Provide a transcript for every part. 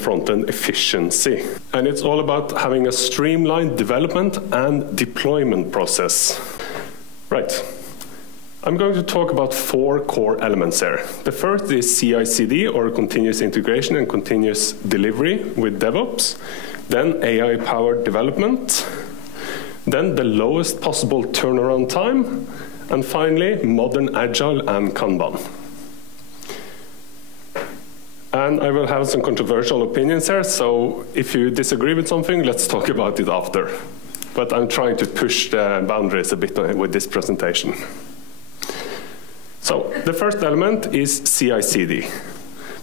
front-end efficiency. And it's all about having a streamlined development and deployment process. Right. I'm going to talk about 4 core elements here. The first is CI/CD, or continuous integration and continuous delivery with DevOps. Then AI-powered development. Then the lowest possible turnaround time. And finally, modern Agile and Kanban. And I will have some controversial opinions here, so if you disagree with something, let's talk about it after. But I'm trying to push the boundaries a bit with this presentation. So the first element is CI/CD.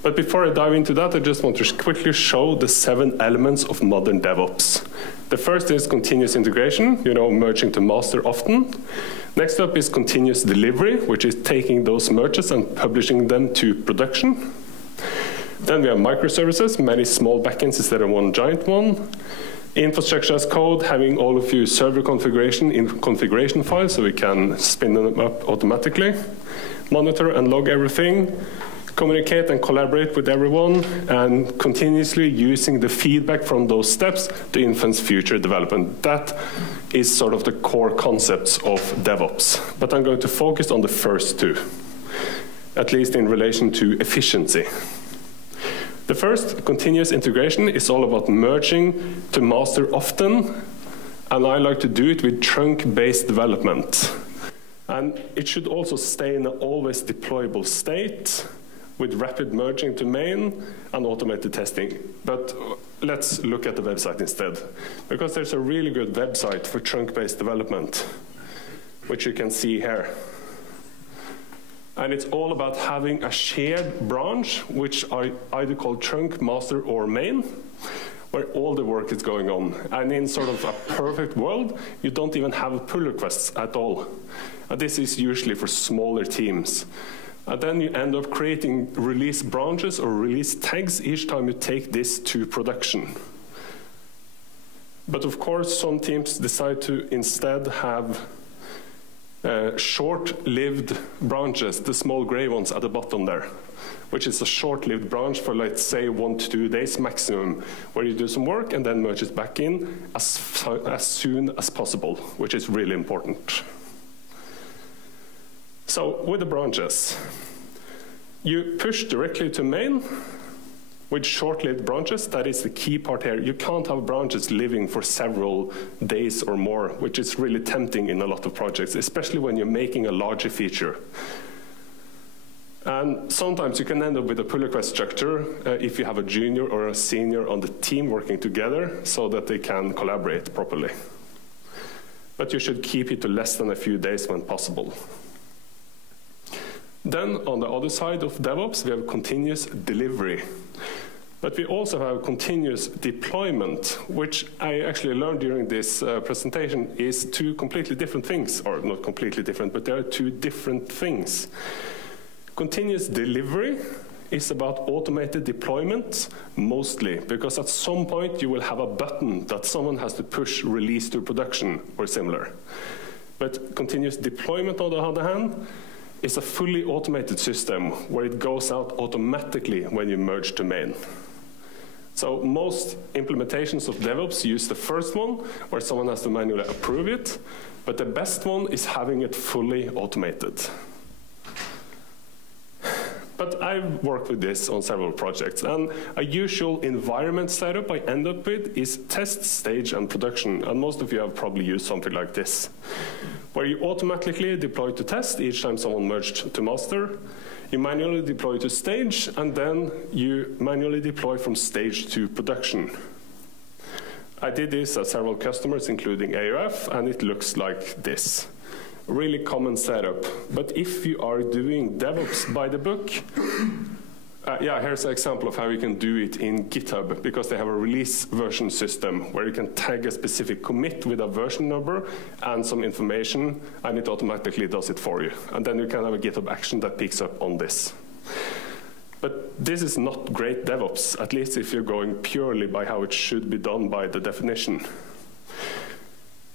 But before I dive into that, I just want to quickly show the 7 elements of modern DevOps. The first is continuous integration, merging to master often. Next up is continuous delivery, which is taking those merges and publishing them to production. Then we have microservices, many small backends instead of one giant one. Infrastructure as code, having all of your server configuration in configuration files so we can spin them up automatically. Monitor and log everything. Communicate and collaborate with everyone, and continuously using the feedback from those steps to influence future development. That is sort of the core concepts of DevOps. But I'm going to focus on the first 2, at least in relation to efficiency. The first, continuous integration, is all about merging to master often, and I like to do it with trunk-based development. And it should also stay in an always deployable state, with rapid merging to main and automated testing. But let's look at the website instead, because there's a really good website for trunk-based development, which you can see here. And it's all about having a shared branch, which are either called trunk, master, or main, where all the work is going on. And in sort of a perfect world, you don't even have pull requests at all. And this is usually for smaller teams. And then you end up creating release branches or release tags each time you take this to production. But of course, some teams decide to instead have short-lived branches, the small gray ones at the bottom there, which is a short-lived branch for, let's say, 1 to 2 days maximum, where you do some work and then merge it back in as soon as possible, which is really important. So with the branches, you push directly to main with short-lived branches. That is the key part here. You can't have branches living for several days or more, which is really tempting in a lot of projects, especially when you're making a larger feature. And sometimes you can end up with a pull request structure if you have a junior or a senior on the team working together so that they can collaborate properly. But you should keep it to less than a few days when possible. Then on the other side of DevOps, we have continuous delivery. But we also have continuous deployment, which I actually learned during this presentation is 2 completely different things, or not completely different, but there are 2 different things. Continuous delivery is about automated deployment, mostly, because at some point you will have a button that someone has to push release to production or similar. But continuous deployment, on the other hand, is a fully automated system where it goes out automatically when you merge to main. So most implementations of DevOps use the first one, where someone has to manually approve it, but the best one is having it fully automated. But I've worked with this on several projects, and a usual environment setup I end up with is test, stage, and production, and most of you have probably used something like this, where you automatically deploy to test each time someone merged to master, you manually deploy to stage, and then you manually deploy from stage to production. I did this at several customers, including AOF, and it looks like this. Really common setup. But if you are doing DevOps by the book, yeah, here's an example of how you can do it in GitHub, because they have a release version system where you can tag a specific commit with a version number and some information, and it automatically does it for you. And then you can have a GitHub action that picks up on this. But this is not great DevOps, at least if you're going purely by how it should be done by the definition.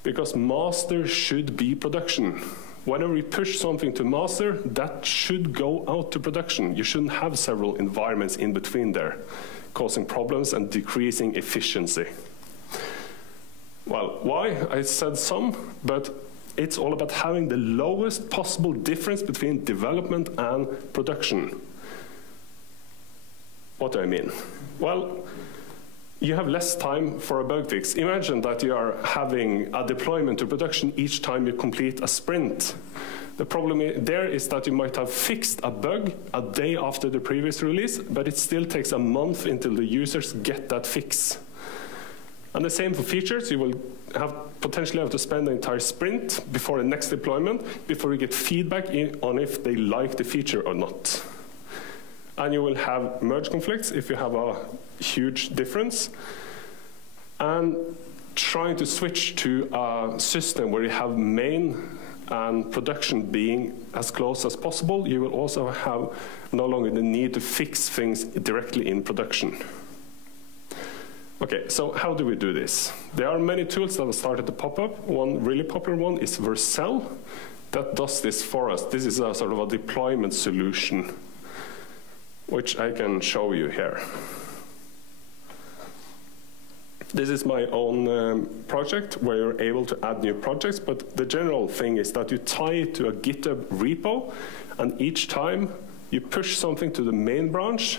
Because master should be production. Whenever you push something to master, that should go out to production. You shouldn't have several environments in between there, causing problems and decreasing efficiency. Well, why? I said some, but it's all about having the lowest possible difference between development and production. What do I mean? Well, you have less time for a bug fix. Imagine that you are having a deployment to production each time you complete a sprint. The problem there is that you might have fixed a bug a day after the previous release, but it still takes a month until the users get that fix. And the same for features. You will potentially have to spend the entire sprint before the next deployment before you get feedback on if they like the feature or not. And you will have merge conflicts if you have a huge difference. And trying to switch to a system where you have main and production being as close as possible, you will also have no longer the need to fix things directly in production. Okay, so how do we do this? There are many tools that have started to pop up. One really popular one is Vercel that does this for us. This is a sort of a deployment solution, which I can show you here. This is my own project where you're able to add new projects, but the general thing is that you tie it to a GitHub repo, and each time you push something to the main branch,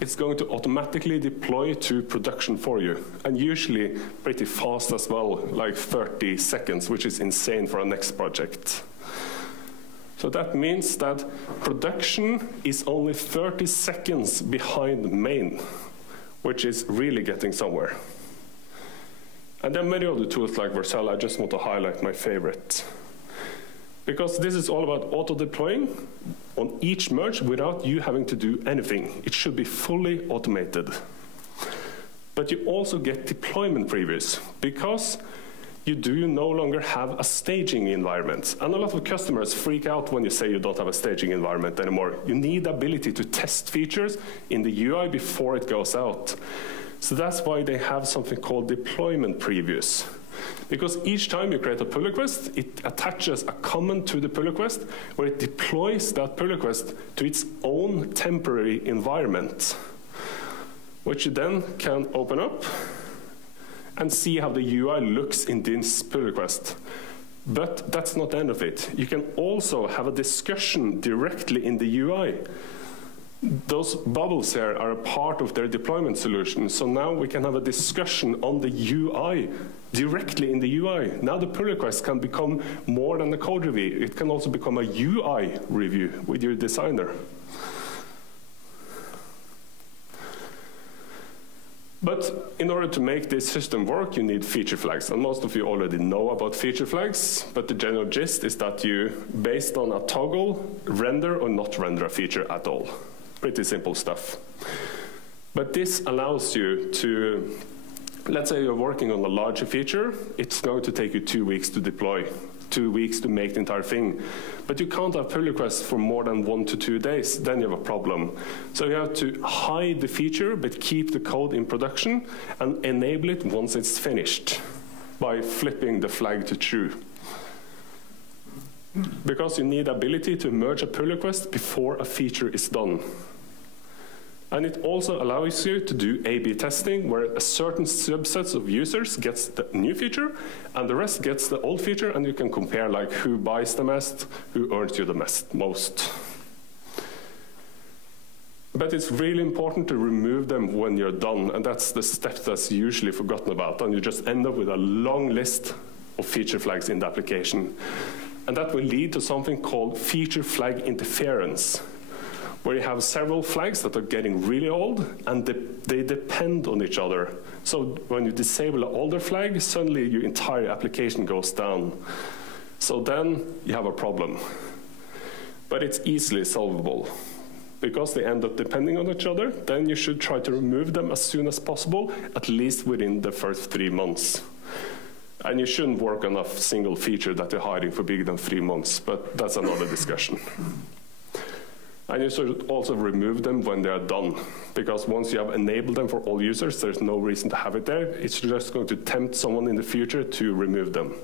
it's going to automatically deploy to production for you, and usually pretty fast as well, like 30 seconds, which is insane for a next project. So that means that production is only 30 seconds behind main, which is really getting somewhere. And there are many other tools like Vercel. I just want to highlight my favorite. Because this is all about auto-deploying on each merge without you having to do anything. It should be fully automated. But you also get deployment previews because you do no longer have a staging environment. And a lot of customers freak out when you say you don't have a staging environment anymore. You need the ability to test features in the UI before it goes out. So that's why they have something called deployment previews. Because each time you create a pull request, it attaches a comment to the pull request where it deploys that pull request to its own temporary environment, which you then can open up and see how the UI looks in this pull request. But that's not the end of it. You can also have a discussion directly in the UI. Those bubbles here are a part of their deployment solution. So now we can have a discussion on the UI directly in the UI. Now the pull request can become more than a code review. It can also become a UI review with your designer. But in order to make this system work, you need feature flags. And most of you already know about feature flags, but the general gist is that you, based on a toggle, render or not render a feature at all. Pretty simple stuff. But this allows you to, let's say you're working on a larger feature, it's going to take you 2 weeks to deploy, 2 weeks to make the entire thing. But you can't have pull requests for more than 1 to 2 days, then you have a problem. So you have to hide the feature, but keep the code in production and enable it once it's finished by flipping the flag to true. Because you need ability to merge a pull request before a feature is done. And it also allows you to do A/B testing, where a certain subset of users gets the new feature, and the rest gets the old feature, and you can compare like who buys the most, who earns you the most. But it's really important to remove them when you're done, and that's the step that's usually forgotten about, and you just end up with a long list of feature flags in the application. And that will lead to something called feature flag interference, where you have several flags that are getting really old, and they depend on each other. So when you disable an older flag, suddenly your entire application goes down. So then you have a problem. But it's easily solvable. Because they end up depending on each other, then you should try to remove them as soon as possible, at least within the first 3 months. And you shouldn't work on a single feature that you're hiding for bigger than 3 months, but that's another discussion. And you should also remove them when they are done, because once you have enabled them for all users, there's no reason to have it there. It's just going to tempt someone in the future to remove them.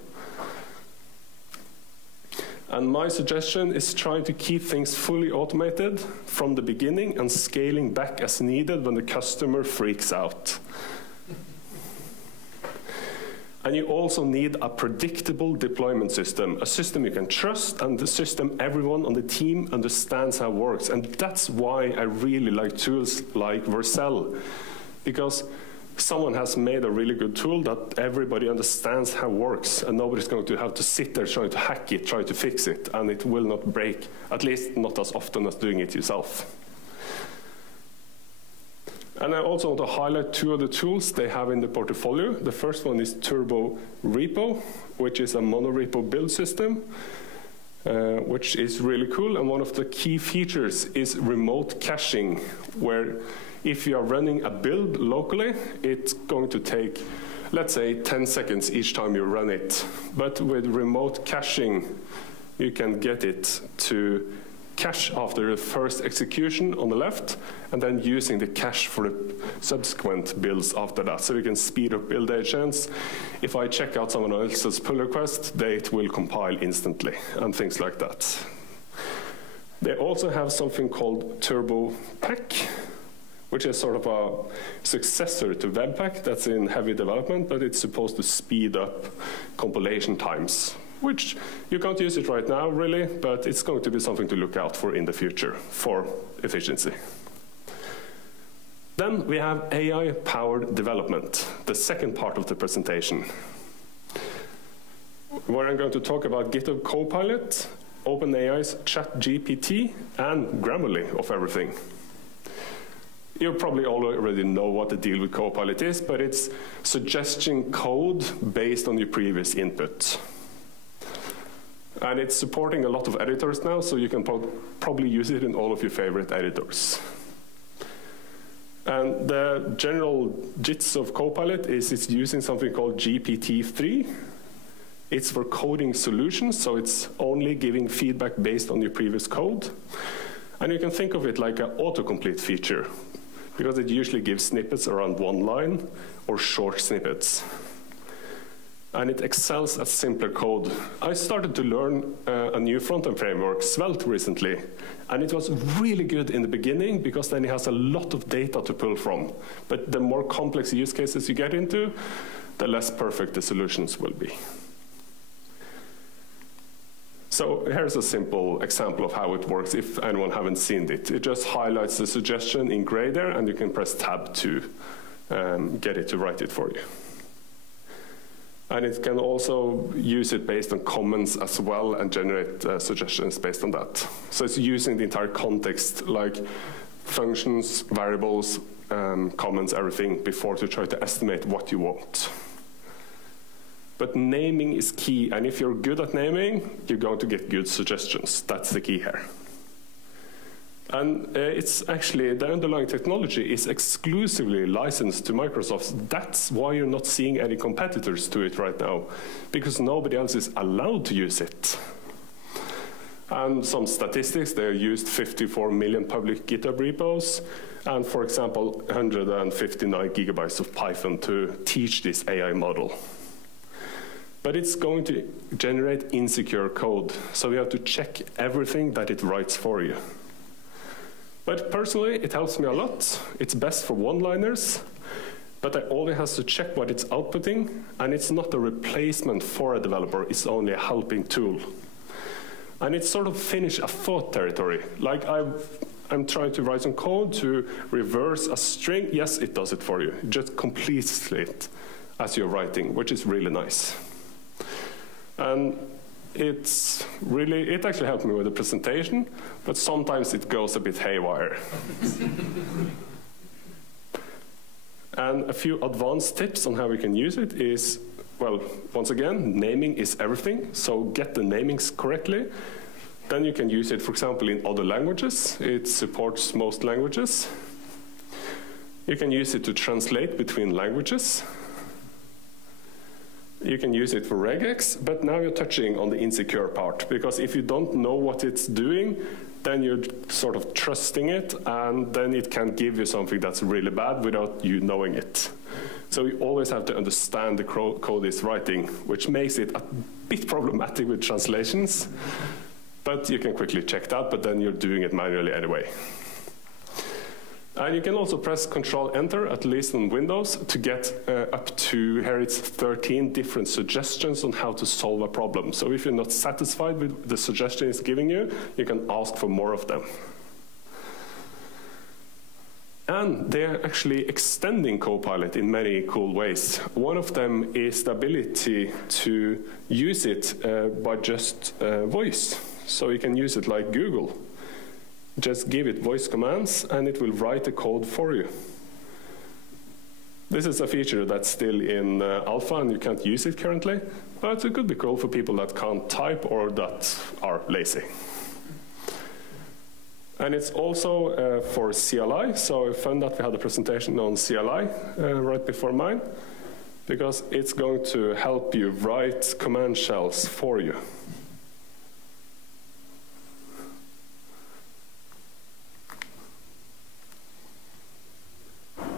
And my suggestion is trying to keep things fully automated from the beginning and scaling back as needed when the customer freaks out. And you also need a predictable deployment system, a system you can trust, and the system everyone on the team understands how it works. And that's why I really like tools like Vercel, because someone has made a really good tool that everybody understands how it works, and nobody's going to have to sit there trying to hack it, try to fix it, and it will not break, at least not as often as doing it yourself. And I also want to highlight two of the tools they have in the portfolio. The first one is Turborepo, which is a monorepo build system, which is really cool. And one of the key features is remote caching, where if you are running a build locally, it's going to take, let's say, 10 seconds each time you run it. But with remote caching, you can get it to cache after the first execution on the left, and then using the cache for the subsequent builds after that. So you can speed up build agents. If I check out someone else's pull request, it will compile instantly, and things like that. They also have something called TurboPack, which is sort of a successor to Webpack that's in heavy development, but it's supposed to speed up compilation times, which you can't use it right now, really, but it's going to be something to look out for in the future for efficiency. Then we have AI-powered development, the second part of the presentation, where I'm going to talk about GitHub Copilot, OpenAI's ChatGPT, and Grammarly of everything. You probably already know what the deal with Copilot is, but it's suggesting code based on your previous input. And it's supporting a lot of editors now, so you can probably use it in all of your favorite editors. And the general gist of Copilot is it's using something called GPT-3. It's for coding solutions, so it's only giving feedback based on your previous code. And you can think of it like an autocomplete feature, because it usually gives snippets around one line or short snippets. And it excels at simpler code. I started to learn a new front-end framework, Svelte, recently. And it was really good in the beginning, because then it has a lot of data to pull from. But the more complex use cases you get into, the less perfect the solutions will be. So here's a simple example of how it works, if anyone haven't seen it. It just highlights the suggestion in gray there, and you can press tab to get it to write it for you. And it can also use it based on comments as well and generate suggestions based on that. So it's using the entire context, like functions, variables, comments, everything, before to try to estimate what you want. But naming is key, and if you're good at naming, you're going to get good suggestions. That's the key here. And it's actually, the underlying technology is exclusively licensed to Microsoft. That's why you're not seeing any competitors to it right now, because nobody else is allowed to use it. And some statistics, they used 54 million public GitHub repos, and for example, 159 gigabytes of Python to teach this AI model. But it's going to generate insecure code, so you have to check everything that it writes for you. But personally, it helps me a lot. It's best for one-liners, but I only have to check what it's outputting, and it's not a replacement for a developer, it's only a helping tool. And it's sort of finish a thought territory. Like I'm trying to write some code to reverse a string. Yes, it does it for you. It just completes it as you're writing, which is really nice. And it actually helped me with the presentation, but sometimes it goes a bit haywire. And a few advanced tips on how we can use it is, well, once again, naming is everything, so get the namings correctly. Then you can use it, for example, in other languages. It supports most languages. You can use it to translate between languages. You can use it for regex, but now you're touching on the insecure part, because if you don't know what it's doing, then you're sort of trusting it, and then it can give you something that's really bad without you knowing it. So you always have to understand the code is writing, which makes it a bit problematic with translations. But you can quickly check that, but then you're doing it manually anyway. And you can also press Control-Enter, at least on Windows, to get up to, here it's 13 different suggestions on how to solve a problem. So if you're not satisfied with the suggestion it's giving you, you can ask for more of them. And they're actually extending Copilot in many cool ways. One of them is the ability to use it by just voice. So you can use it like Google. Just give it voice commands, and it will write the code for you. This is a feature that's still in alpha, and you can't use it currently, but it could be cool for people that can't type or that are lazy. And it's also for CLI, so fun that we had a presentation on CLI right before mine, because it's going to help you write command shells for you.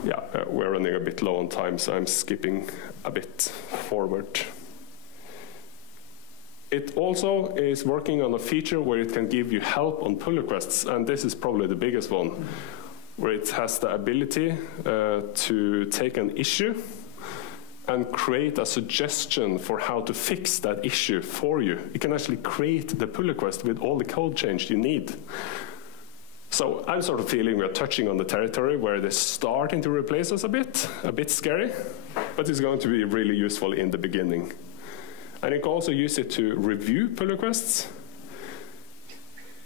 Yeah, we're running a bit low on time, so I'm skipping a bit forward. It also is working on a feature where it can give you help on pull requests, and this is probably the biggest one, where it has the ability to take an issue and create a suggestion for how to fix that issue for you. It can actually create the pull request with all the code change you need. So I'm sort of feeling we're touching on the territory where they're starting to replace us a bit scary, but it's going to be really useful in the beginning. And you can also use it to review pull requests,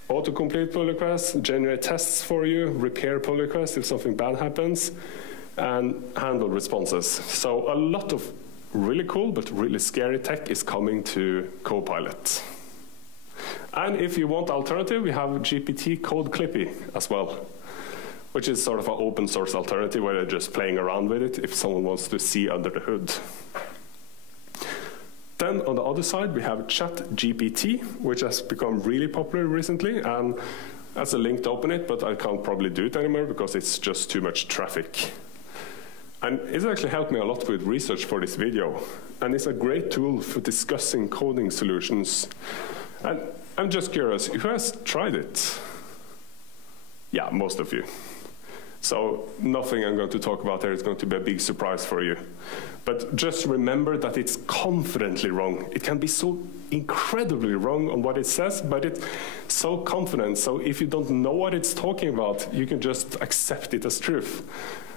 autocomplete pull requests, generate tests for you, repair pull requests if something bad happens, and handle responses. So a lot of really cool but really scary tech is coming to Copilot. And if you want alternative, we have GPT Code Clippy as well, which is sort of an open source alternative where they're just playing around with it if someone wants to see under the hood. Then on the other side, we have ChatGPT, which has become really popular recently, and that's a link to open it, but I can't probably do it anymore because it's just too much traffic. And it's actually helped me a lot with research for this video, and it's a great tool for discussing coding solutions. And I'm just curious, who has tried it? Yeah, most of you. So nothing I'm going to talk about there is going to be a big surprise for you. But just remember that it's confidently wrong. It can be so incredibly wrong on what it says, but it's so confident. So if you don't know what it's talking about, you can just accept it as truth.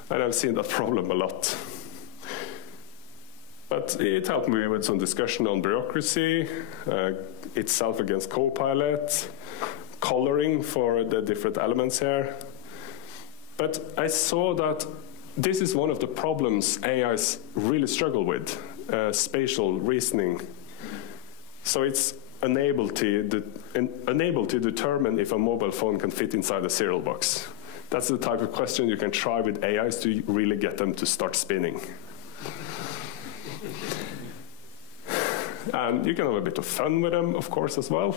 And I've seen that problem a lot. But it helped me with some discussion on bureaucracy, itself against Copilot, coloring for the different elements here. But I saw that this is one of the problems AIs really struggle with, spatial reasoning. So it's unable to determine if a mobile phone can fit inside a cereal box. That's the type of question you can try with AIs to really get them to start spinning. And you can have a bit of fun with them, of course, as well.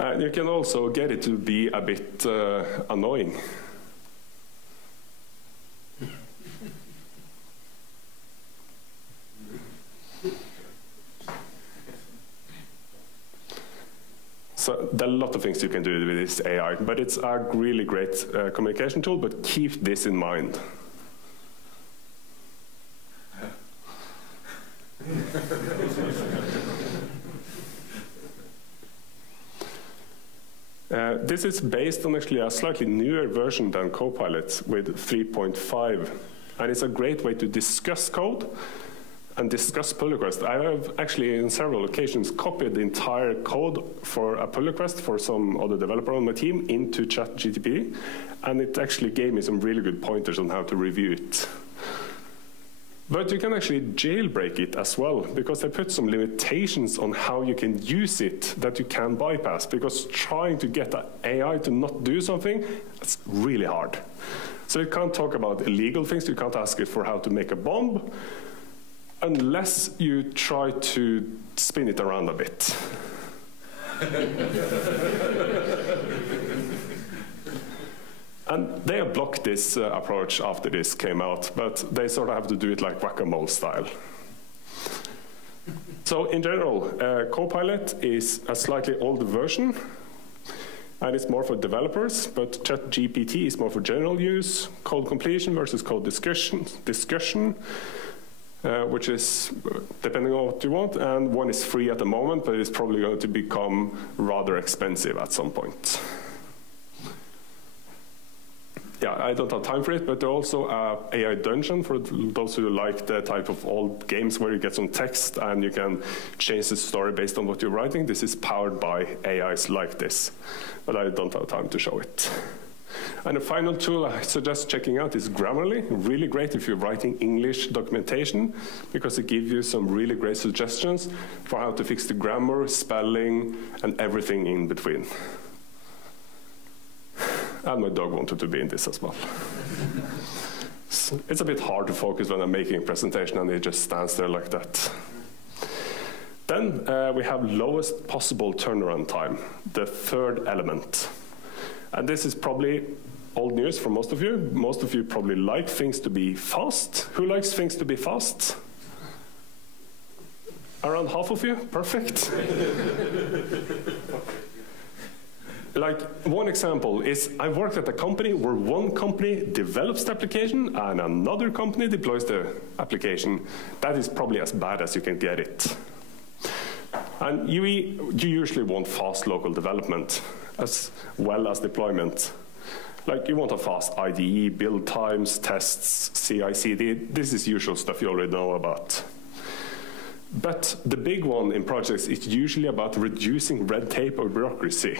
And you can also get it to be a bit annoying. So there are a lot of things you can do with this AI, but it's a really great communication tool, but keep this in mind. This is based on actually a slightly newer version than Copilot with 3.5, and it's a great way to discuss code and discuss pull requests. I have actually, on several occasions, copied the entire code for a pull request for some other developer on my team into ChatGPT, and it actually gave me some really good pointers on how to review it. But you can actually jailbreak it as well, because they put some limitations on how you can use it that you can bypass, because trying to get the AI to not do something, it's really hard. So you can't talk about illegal things, you can't ask it for how to make a bomb, unless you try to spin it around a bit. And they have blocked this approach after this came out, but they sort of have to do it like whack-a-mole style. So in general, Copilot is a slightly older version, and it's more for developers, but ChatGPT is more for general use, code completion versus code discussion, which is depending on what you want, and one is free at the moment, but it's probably going to become rather expensive at some point. Yeah, I don't have time for it, but there's also an AI dungeon for those who like the type of old games where you get some text and you can change the story based on what you're writing. This is powered by AIs like this, but I don't have time to show it. And the final tool I suggest checking out is Grammarly. Really great if you're writing English documentation, because it gives you some really great suggestions for how to fix the grammar, spelling, and everything in between. And my dog wanted to be in this as well. So it's a bit hard to focus when I'm making a presentation and it just stands there like that. Then we have lowest possible turnaround time, the third element. And this is probably old news for most of you. Most of you probably like things to be fast. Who likes things to be fast? Around half of you? Perfect. Like one example is I worked at a company where one company develops the application and another company deploys the application. That is probably as bad as you can get it. And you usually want fast local development as well as deployment. Like you want a fast IDE, build times, tests, CI/CD. This is usual stuff you already know about. But the big one in projects is usually about reducing red tape or bureaucracy.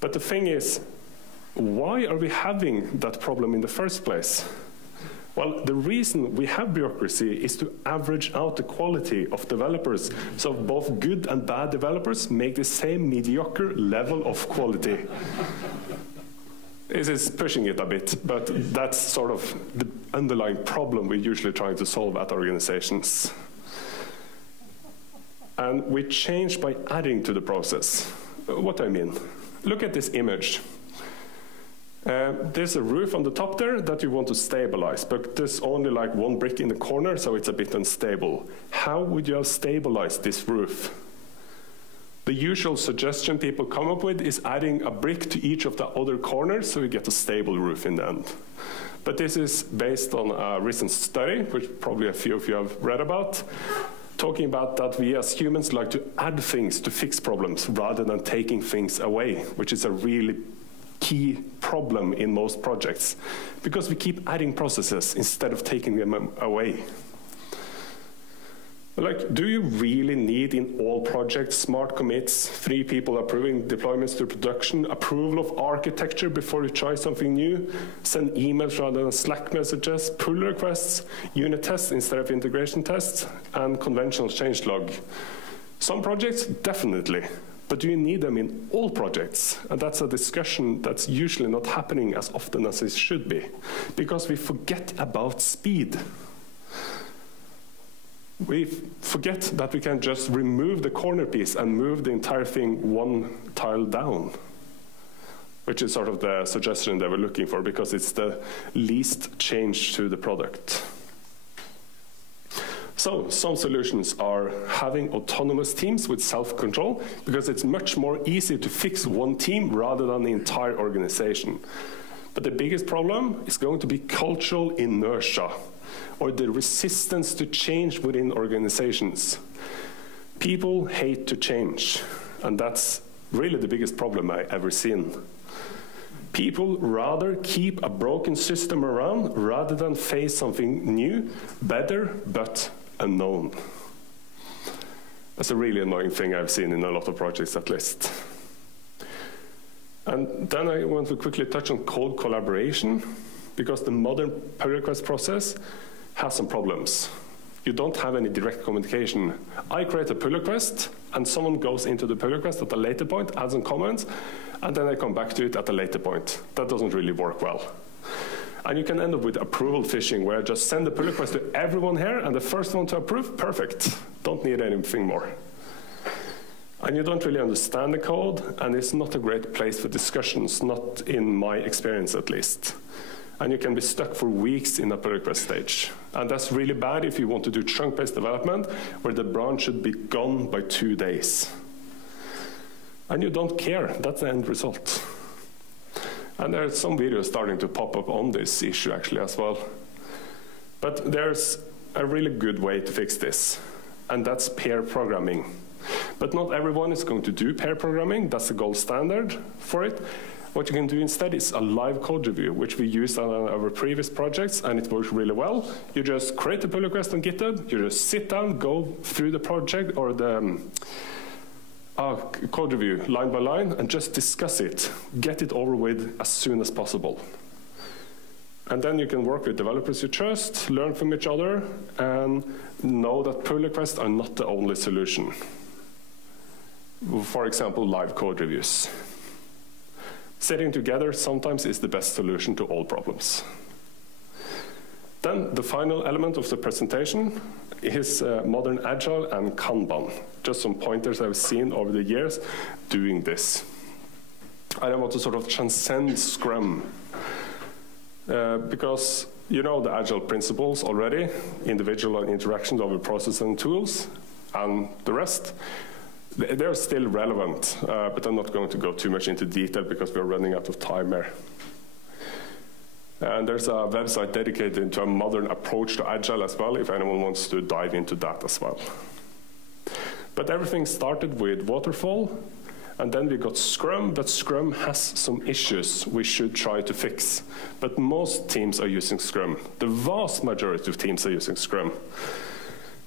But the thing is, why are we having that problem in the first place? Well, the reason we have bureaucracy is to average out the quality of developers, so both good and bad developers make the same mediocre level of quality. This is pushing it a bit, but that's sort of the underlying problem we're usually trying to solve at organizations. And we change by adding to the process. What do I mean? Look at this image. There's a roof on the top there that you want to stabilize, but there's only like one brick in the corner, so it's a bit unstable. How would you have stabilized this roof? The usual suggestion people come up with is adding a brick to each of the other corners so you get a stable roof in the end. But this is based on a recent study, which probably a few of you have read about, talking about that we as humans like to add things to fix problems rather than taking things away, which is a really key problem in most projects, because we keep adding processes instead of taking them away. Like, do you really need in all projects smart commits, 3 people approving deployments to production, approval of architecture before you try something new, send emails rather than Slack messages, pull requests, unit tests instead of integration tests, and conventional changelog? Some projects, definitely. But do you need them in all projects? And that's a discussion that's usually not happening as often as it should be, because we forget about speed. We forget that we can just remove the corner piece and move the entire thing one tile down, which is sort of the suggestion they were looking for, because it's the least change to the product. So some solutions are having autonomous teams with self-control, because it's much more easy to fix one team rather than the entire organization. But the biggest problem is going to be cultural inertia, or the resistance to change within organizations. People hate to change, and that's really the biggest problem I've ever seen. People rather keep a broken system around rather than face something new, better, but unknown. That's a really annoying thing I've seen in a lot of projects, at least. And then I want to quickly touch on code collaboration, because the modern pull request process has some problems. You don't have any direct communication. I create a pull request, and someone goes into the pull request at a later point, adds some comments, and then I come back to it at a later point. That doesn't really work well. And you can end up with approval fishing, where I just send the pull request to everyone here, and the first one to approve, perfect. Don't need anything more. And you don't really understand the code, and it's not a great place for discussions, not in my experience at least. And you can be stuck for weeks in a pull request stage. And that's really bad if you want to do chunk-based development, where the branch should be gone by 2 days. And you don't care, that's the end result. And there are some videos starting to pop up on this issue actually as well. But there's a really good way to fix this, and that's pair programming. But not everyone is going to do pair programming. That's the gold standard for it. What you can do instead is a live code review, which we used on our previous projects, and it works really well. You just create a pull request on GitHub, you just sit down, go through the project or the code review line by line, and just discuss it. Get it over with as soon as possible. And then you can work with developers you trust, learn from each other, and know that pull requests are not the only solution. For example, live code reviews. Sitting together sometimes is the best solution to all problems. Then the final element of the presentation is modern Agile and Kanban. Just some pointers I've seen over the years doing this. I want to sort of transcend Scrum because you know the Agile principles already, individual interactions over process and tools, and the rest. They're still relevant, but I'm not going to go too much into detail because we're running out of time here. And there's a website dedicated to a modern approach to Agile as well, if anyone wants to dive into that as well. But everything started with waterfall, and then we got Scrum, but Scrum has some issues we should try to fix. But most teams are using Scrum. The vast majority of teams are using Scrum.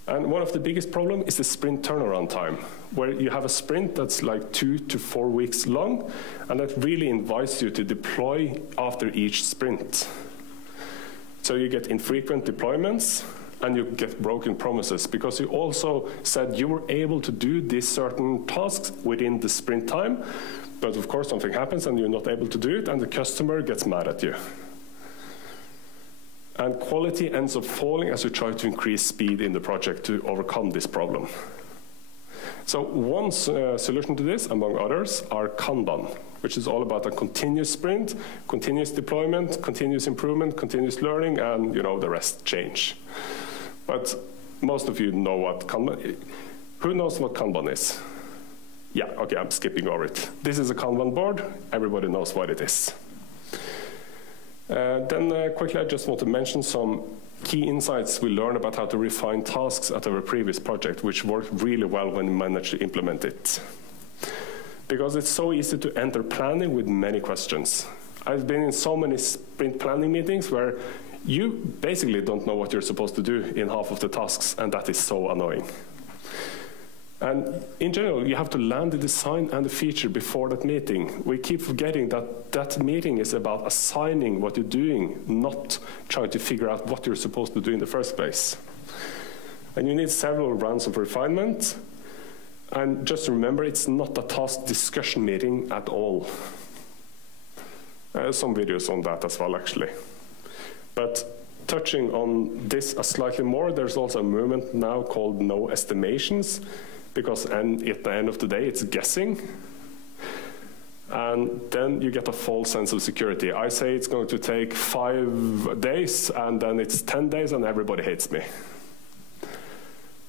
And one of the biggest problems is the sprint turnaround time, where you have a sprint that's like 2 to 4 weeks long, and that really invites you to deploy after each sprint. So you get infrequent deployments, and you get broken promises, because you also said you were able to do these certain tasks within the sprint time, but of course something happens and you're not able to do it, and the customer gets mad at you. And quality ends up falling as you try to increase speed in the project to overcome this problem. So one solution to this, among others, are Kanban, which is all about a continuous sprint, continuous deployment, continuous improvement, continuous learning, and the rest change. But most of you know what Kanban is. Who knows what Kanban is? Yeah, okay, I'm skipping over it. This is a Kanban board. Everybody knows what it is. Quickly, I just want to mention some key insights we learned about how to refine tasks at our previous project, which worked really well when we managed to implement it. Because it's so easy to enter planning with many questions. I've been in so many sprint planning meetings where you basically don't know what you're supposed to do in half of the tasks, and that is so annoying. And in general, you have to land the design and the feature before that meeting. We keep forgetting that that meeting is about assigning what you're doing, not trying to figure out what you're supposed to do in the first place. And you need several rounds of refinement. And just remember, it's not a task discussion meeting at all. Some videos on that as well, actually. But touching on this slightly more, there's also a movement now called no estimations, because at the end of the day, it's guessing. And then you get a false sense of security. I say it's going to take 5 days, and then it's 10 days, and everybody hates me.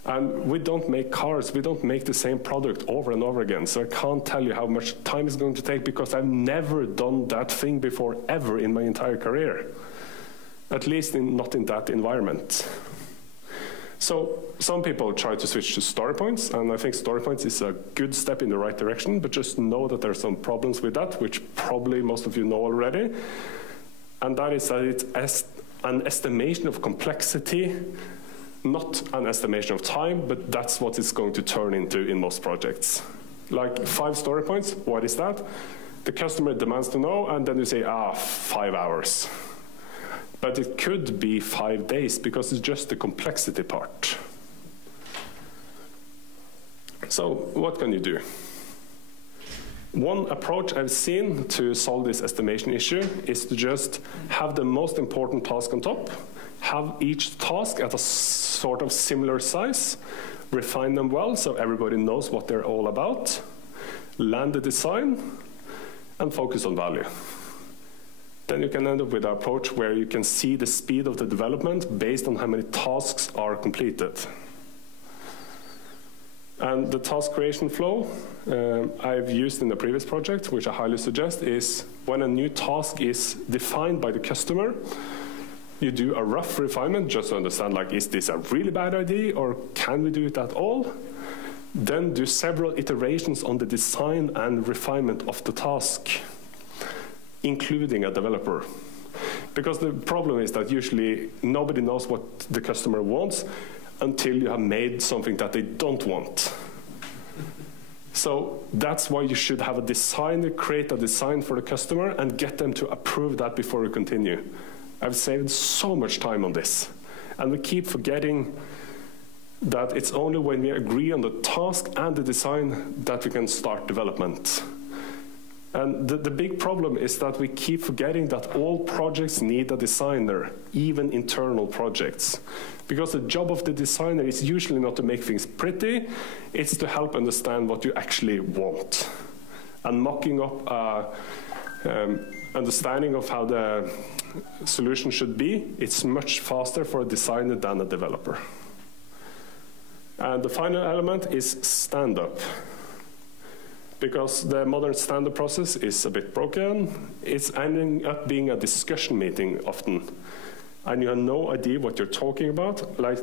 And we don't make cars, we don't make the same product over and over again. So I can't tell you how much time it's going to take, because I've never done that thing before, ever in my entire career. At least not in that environment. So some people try to switch to story points, and I think story points is a good step in the right direction, but just know that there are some problems with that, which probably most of you know already. And that is that it's an estimation of complexity, not an estimation of time, but that's what it's going to turn into in most projects. Like 5 story points, what is that? The customer demands to know, and then you say, 5 hours. But it could be 5 days, because it's just the complexity part. So what can you do? One approach I've seen to solve this estimation issue is to just have the most important task on top, have each task at a sort of similar size, refine them well so everybody knows what they're all about, land the design, and focus on value. Then you can end up with an approach where you can see the speed of the development based on how many tasks are completed. And the task creation flow I've used in the previous project, which I highly suggest, is when a new task is defined by the customer, you do a rough refinement just to understand, like, is this a really bad idea or can we do it at all? Then do several iterations on the design and refinement of the task, including a developer. Because the problem is that usually nobody knows what the customer wants until you have made something that they don't want. So that's why you should have a designer create a design for the customer and get them to approve that before you continue. I've saved so much time on this. And we keep forgetting that it's only when we agree on the task and the design that we can start development. And the big problem is that we keep forgetting that all projects need a designer, even internal projects. Because the job of the designer is usually not to make things pretty, it's to help understand what you actually want. And mocking up understanding of how the solution should be, it's much faster for a designer than a developer. And the final element is stand-up. Because the modern stand-up process is a bit broken, it's ending up being a discussion meeting often. And you have no idea what you're talking about. Like,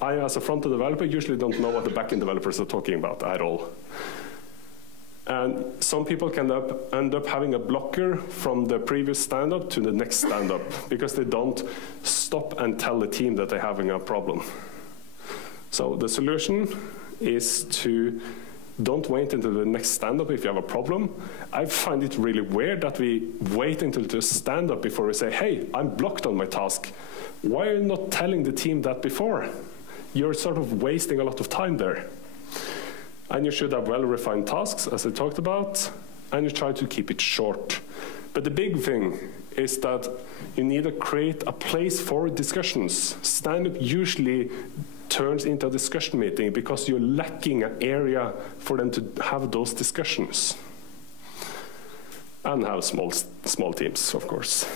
I, as a front-end developer, usually don't know what the back-end developers are talking about at all. And some people can end up having a blocker from the previous stand-up to the next stand-up because they don't stop and tell the team that they're having a problem. So the solution is to don't wait until the next stand-up if you have a problem. I find it really weird that we wait until the stand-up before we say, hey, I'm blocked on my task. Why are you not telling the team that before? You're sort of wasting a lot of time there. And you should have well-refined tasks, as I talked about, and you try to keep it short. But the big thing is that you need to create a place for discussions. Stand-up usually turns into a discussion meeting because you're lacking an area for them to have those discussions. And have small teams, of course.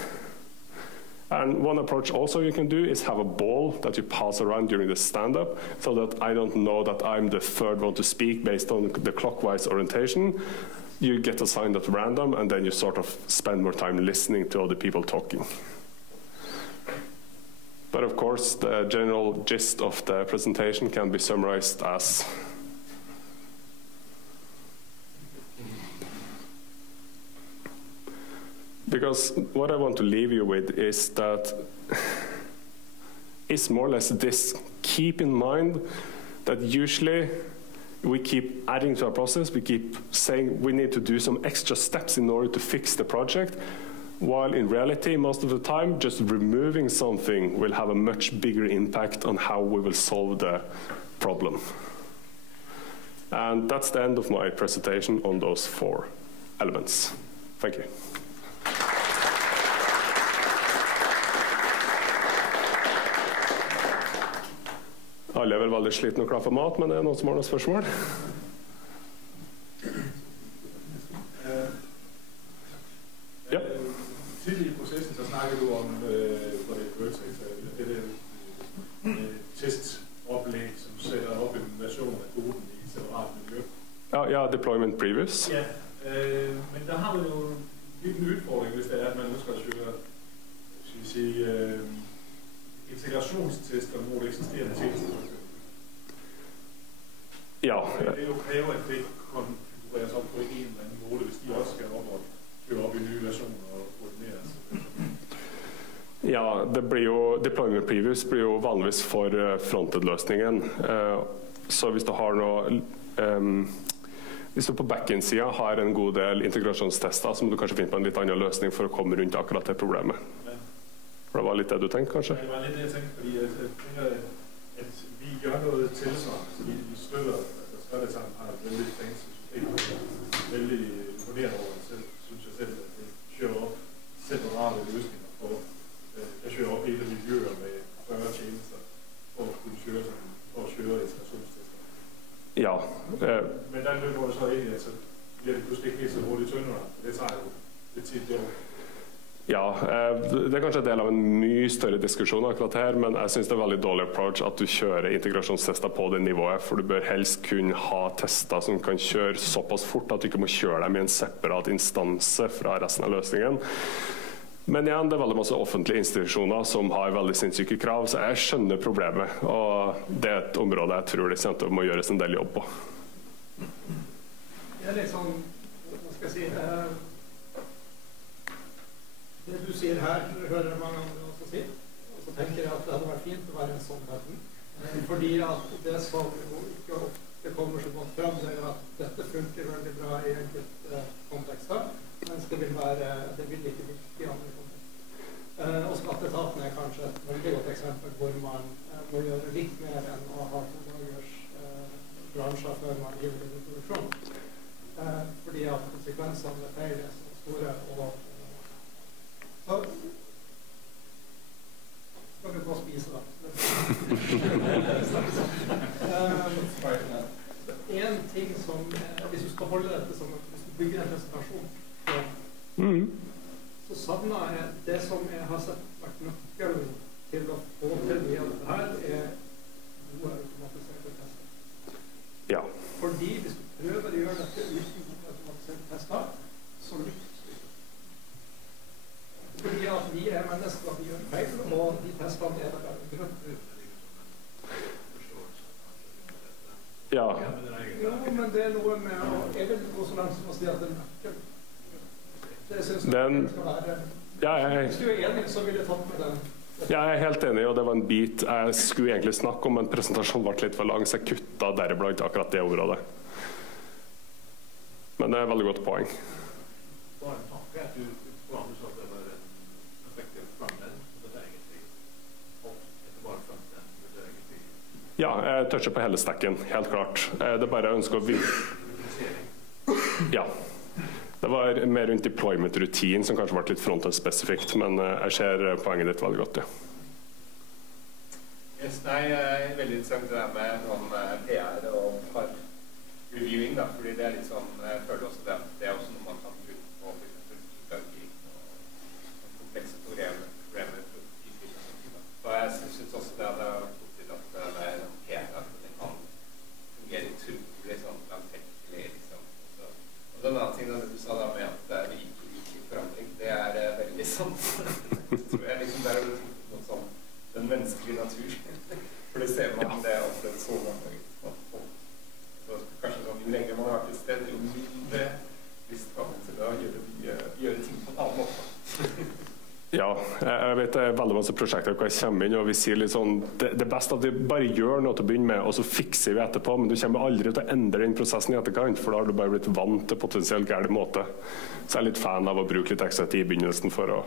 And one approach also you can do is have a ball that you pass around during the stand-up so that I don't know that I'm the third one to speak based on the clockwise orientation. You get assigned at random and then you sort of spend more time listening to other people talking. But of course, the general gist of the presentation can be summarized as because what I want to leave you with is that it's more or less this. Keep in mind that usually we keep adding to our process, we keep saying we need to do some extra steps in order to fix the project, while in reality, most of the time, just removing something will have a much bigger impact on how we will solve the problem. And that's the end of my presentation on those 4 elements. Thank you. Alle er vel veldig slitne og klar for mat, men det er noen som har noen spørsmål? Ja. Tidligere i processen, så snakkede du om, hvor det er Vertex, det testoplæg, som sætter op en version af koden i et separat miljø. Ja, deployment previous. Ja, men der har vi jo lidt en udfordring, hvis det er, at man ønsker at søge, skal vi sige, integrationstester mod eksisterende tjenester. Ja. Det jo kræver, at det konfigureres op på en eller anden måde, hvis de også skal op og køre op i nye versioner og koordineres. Ja, deployment previous blir jo vanligvis for frontend-løsningen. Så hvis du har noe hvis du på backend-siden har en god del integrasjonstester, så må du kanskje finne på en litt annen løsning for å komme rundt akkurat det problemet. For det var litt det du tenkte, kanskje? Det var litt det jeg tenkte, fordi jeg tenker at vi gjør noe tilsvarende, så vi støtter, at der skal det sammen har et veldig fancy system, veldig Ja. Men der løber det så inn, så blir det plutselig ikke så hurtig tynnere. Det tar jo litt tid det også. Ja, det er kanskje en del av en mye større diskusjon akkurat her, men jeg synes det er veldig dårlig approach at du kjører integrasjonstester på det nivået, for du bør helst kunne ha tester som kan kjøre såpass fort at du ikke må kjøre dem i en separat instanse fra resten av løsningen. Men igjen, det er veldig masse offentlige institusjoner som har veldig sinnssyke krav, så jeg skjønner problemet, og det er et område jeg tror det må gjøres en del jobb på. Det er litt sånn, hva skal jeg si, det du sier her, hører mange andre også si, og så tenker jeg at det hadde vært fint å være en sånn verden. Fordi at det som jo ikke ofte kommer så godt frem, det er at dette funker veldig bra i enkelte kontekster, mens det vil ikke virke i andre kontekster. Og skatteetaten er kanskje et veldig godt eksempel hvor man må gjøre litt mer enn å ha 2 dagers bransjer før man giver det i produksjon. Fordi at konsekvensene med feil er så store, og så skal vi gå og spise da. En ting som, hvis du skal holde dette som, hvis du bygger en presentasjon, så savner jeg det som jeg har sett vært nøkkelen til å få til mye av dette her, er gode automatiserte tester. Ja. Fordi hvis du prøver å gjøre dette uten gode automatiserte tester, så lykkes. Fordi at vi er mennesker, vi gjør feil, og de testene er der grunn. Ja. Jo, men det er noe med å... Jeg vil gå så langt som å si at det er nøkkel. Det synes jeg skal være... Hvis du er enig, så vil jeg tatt med den. Ja, jeg er helt enig, og det var en bit jeg skulle egentlig snakke om, men presentasjonen ble litt for lang, så jeg kuttet deriblant akkurat det området. Men det er et veldig godt poeng. Bare en tanke at du forandrer sånn at det var en effektiv frontend, så det er egentlig ikke bare frontend, men det er egentlig... Ja, jeg toucher på hele stacken, helt klart. Det er bare jeg ønsker å... Ja. Det var mer rundt deployment-rutin som kanskje ble litt frontend-spesifikt, men jeg ser poenget ditt veldig godt, ja. Yes, nei, veldig interessant det der med om PR og par-reviewing, da, fordi det er litt sånn, jeg føler også det er også noe man kan bruke på for eksempel debugging og komplekse problemer for utvikling. Så jeg synes også det hadde vært positivt at det er en PR, at det kan fungere utrolig sånn langtekkelig, liksom. Og den annen ting du sa da med at det er like forandring, det er veldig sant. Det tror jeg liksom det er noe sånn den menneskelige natur. For det ser man det er opplevd så mange ganger. Så kanskje sånn, jo lenger man har vært et sted, jo mindre lyst kan man til å gjøre ting på en annen måte. Ja, jeg vet det er veldig masse prosjekter hvor jeg kommer inn og vi sier litt sånn, det er best at vi bare gjør noe til å begynne med, og så fikser vi etterpå, men du kommer aldri til å endre den prosessen i etterkant, for da har du bare blitt vant til potensielt gærlig måte. Så jeg er litt fan av å bruke litt ekstra tid i begynnelsen for å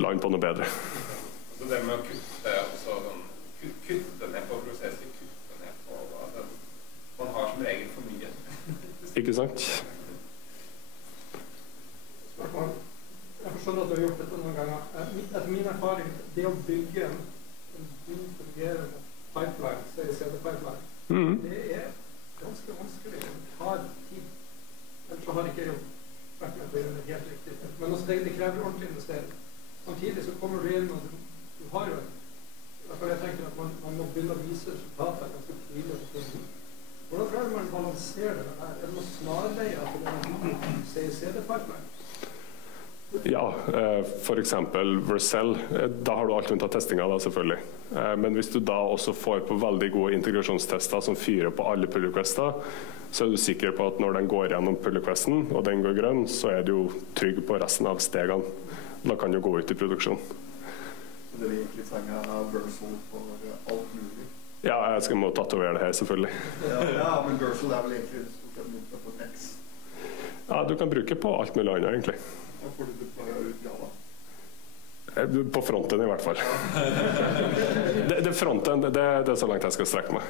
lande på noe bedre. Så det med å kutte, også, sånn, kutte ned på prosesser, kutte ned på hva, man har som regel for mye. Ikke sant? Spørsmål. Jeg forstår at du har gjort dette noen ganger. Etter min erfaring, det å bygge en god fungerende pipeline, CD-pipeline, det er ganske vanskelig. Det tar tid. Ellers så har ikke jeg vært med på å gjøre det helt riktig. Men også det krever ordentlig investering. Samtidig så kommer du inn, og du har jo derfor jeg tenker at man må begynne å vise resultater ganske tidlig. Hvordan klarer man å balansere det her? Er det noe snarveier til en CD-pipeline? Ja, for eksempel Vercel, da har du alt unntatt testinga da, selvfølgelig. Men hvis du da også får på veldig gode integrasjonstester som fyrer på alle pull requester, så er du sikker på at når den går gjennom pull requesten, og den går grønn, så er du jo trygg på resten av stegene. Da kan du gå ut i produksjon. Så det er egentlig trenger Vercel for alt mulig? Ja, jeg må tatovere det her, selvfølgelig. Ja, men Vercel er vel egentlig stort sett på tekst? Ja, du kan bruke på alt mulig annet, egentlig. Hva får du deploye ut Java? På fronten i hvert fall. Det fronten, det er så langt jeg skal strekke meg.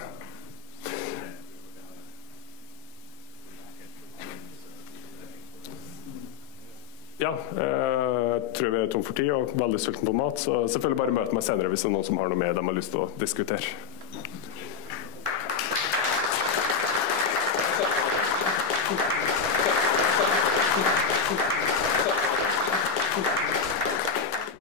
Ja, jeg tror vi er tom for tid og veldig sulten på mat, så selvfølgelig bare møte meg senere hvis det er noen som har noe mer de har lyst til å diskutere.